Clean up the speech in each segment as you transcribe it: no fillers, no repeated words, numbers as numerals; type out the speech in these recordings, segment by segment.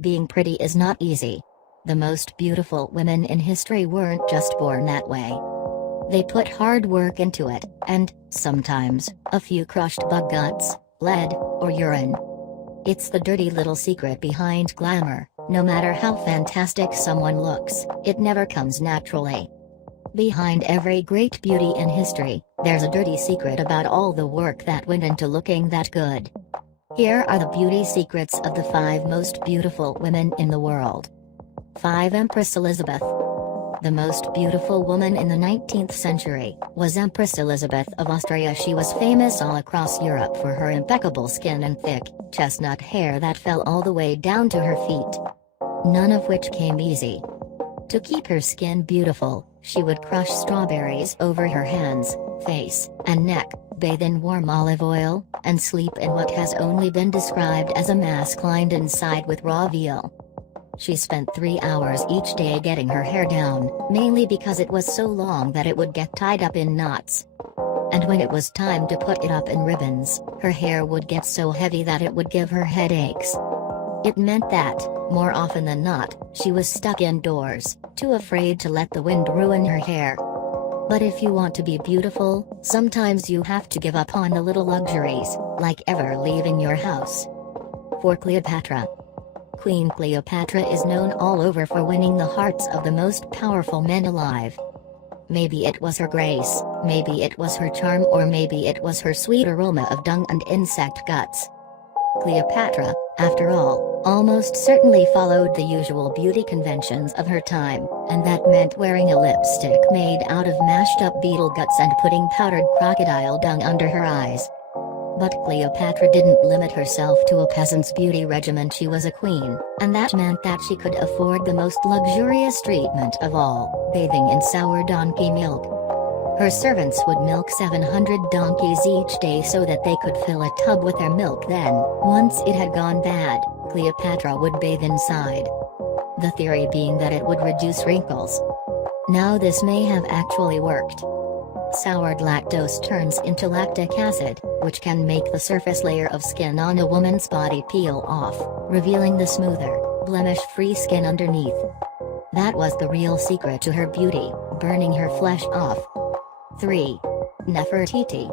Being pretty is not easy. The most beautiful women in history weren't just born that way. They put hard work into it, and, sometimes, a few crushed bug guts, lead, or urine. It's the dirty little secret behind glamour. No matter how fantastic someone looks, it never comes naturally. Behind every great beauty in history, there's a dirty secret about all the work that went into looking that good. Here are the beauty secrets of the 5 most beautiful women in the world. 5. Empress Elizabeth. The most beautiful woman in the 19th century was Empress Elizabeth of Austria. She was famous all across Europe for her impeccable skin and thick, chestnut hair that fell all the way down to her feet. None of which came easy. To keep her skin beautiful, she would crush strawberries over her hands, face, and neck, bathe in warm olive oil, and sleep in what has only been described as a mask lined inside with raw veal. She spent 3 hours each day getting her hair down, mainly because it was so long that it would get tied up in knots. And when it was time to put it up in ribbons, her hair would get so heavy that it would give her headaches. It meant that, more often than not, she was stuck indoors, too afraid to let the wind ruin her hair. But if you want to be beautiful, sometimes you have to give up on the little luxuries, like ever leaving your house. 4. Cleopatra. Queen Cleopatra is known all over for winning the hearts of the most powerful men alive. Maybe it was her grace, maybe it was her charm, or maybe it was her sweet aroma of dung and insect guts. Cleopatra, after all, almost certainly followed the usual beauty conventions of her time, and that meant wearing a lipstick made out of mashed up beetle guts and putting powdered crocodile dung under her eyes. But Cleopatra didn't limit herself to a peasant's beauty regimen. She was a queen, and that meant that she could afford the most luxurious treatment of all, bathing in sour donkey milk. Her servants would milk 700 donkeys each day so that they could fill a tub with their milk. Then, once it had gone bad, Cleopatra would bathe inside. The theory being that it would reduce wrinkles. Now this may have actually worked. Soured lactose turns into lactic acid, which can make the surface layer of skin on a woman's body peel off, revealing the smoother, blemish-free skin underneath. That was the real secret to her beauty, burning her flesh off. 3. Nefertiti.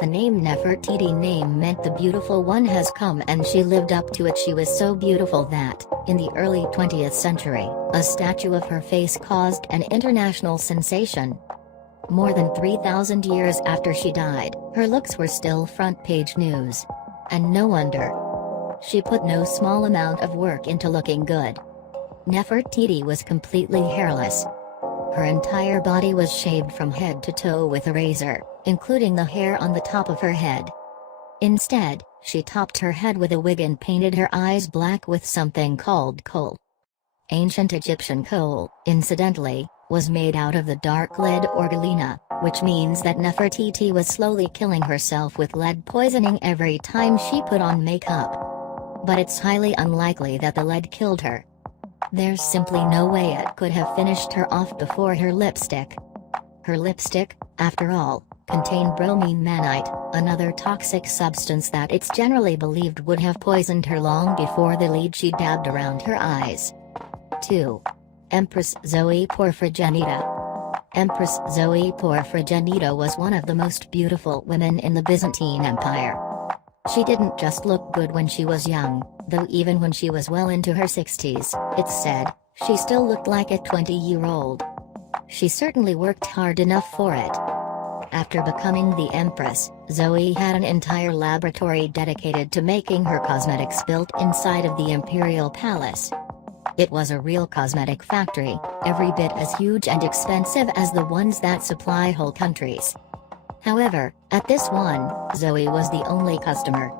The name Nefertiti meant the beautiful one has come, and she lived up to it. She was so beautiful that, in the early 20th century, a statue of her face caused an international sensation. More than 3,000 years after she died, her looks were still front-page news. And no wonder. She put no small amount of work into looking good. Nefertiti was completely hairless. Her entire body was shaved from head to toe with a razor, including the hair on the top of her head. Instead, she topped her head with a wig and painted her eyes black with something called kohl. Ancient Egyptian kohl, incidentally, was made out of the dark lead or galena, which means that Nefertiti was slowly killing herself with lead poisoning every time she put on makeup. But it's highly unlikely that the lead killed her. There's simply no way it could have finished her off before her lipstick. Her lipstick, after all, contained bromine mannite, another toxic substance that it's generally believed would have poisoned her long before the lead she dabbed around her eyes. 2. Empress Zoe Porphyrogenita. Empress Zoe Porphyrogenita was one of the most beautiful women in the Byzantine Empire. She didn't just look good when she was young, though even when she was well into her 60s, it's said, she still looked like a 20-year-old. She certainly worked hard enough for it. After becoming the empress, Zoe had an entire laboratory dedicated to making her cosmetics built inside of the imperial palace. It was a real cosmetic factory, every bit as huge and expensive as the ones that supply whole countries. However, at this one, Zoe was the only customer.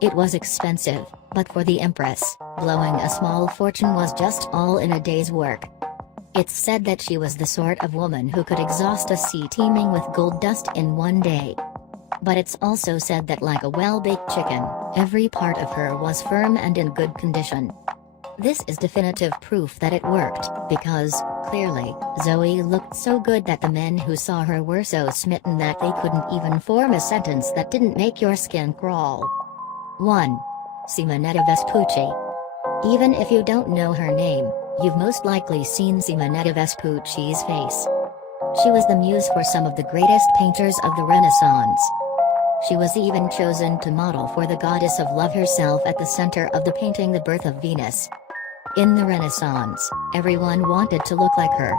It was expensive, but for the empress, blowing a small fortune was just all in a day's work. It's said that she was the sort of woman who could exhaust a sea teeming with gold dust in one day. But it's also said that like a well-baked chicken, every part of her was firm and in good condition. This is definitive proof that it worked, because, clearly, Zoe looked so good that the men who saw her were so smitten that they couldn't even form a sentence that didn't make your skin crawl. 1. Simonetta Vespucci. Even if you don't know her name, you've most likely seen Simonetta Vespucci's face. She was the muse for some of the greatest painters of the Renaissance. She was even chosen to model for the goddess of love herself at the center of the painting The Birth of Venus. In the Renaissance, everyone wanted to look like her.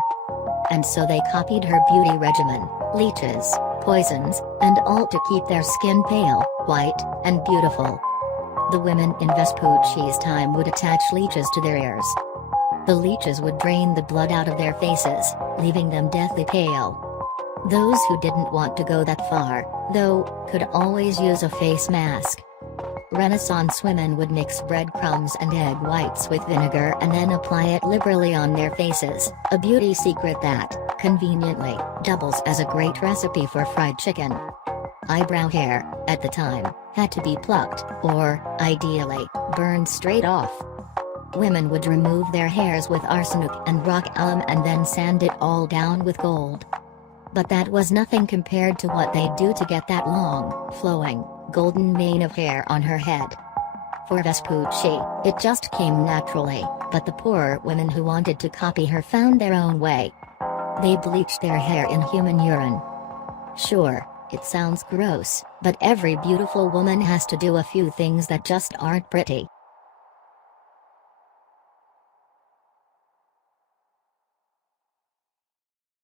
And so they copied her beauty regimen, leeches, poisons, and all to keep their skin pale, white, and beautiful. The women in Vespucci's time would attach leeches to their ears. The leeches would drain the blood out of their faces, leaving them deathly pale. Those who didn't want to go that far, though, could always use a face mask. Renaissance women would mix breadcrumbs and egg whites with vinegar and then apply it liberally on their faces, a beauty secret that, conveniently, doubles as a great recipe for fried chicken. Eyebrow hair, at the time, had to be plucked, or, ideally, burned straight off. Women would remove their hairs with arsenic and rock alum and then sand it all down with gold. But that was nothing compared to what they'd do to get that long, flowing, golden mane of hair on her head. For Vespucci, it just came naturally, but the poorer women who wanted to copy her found their own way. They bleached their hair in human urine. Sure, it sounds gross, but every beautiful woman has to do a few things that just aren't pretty.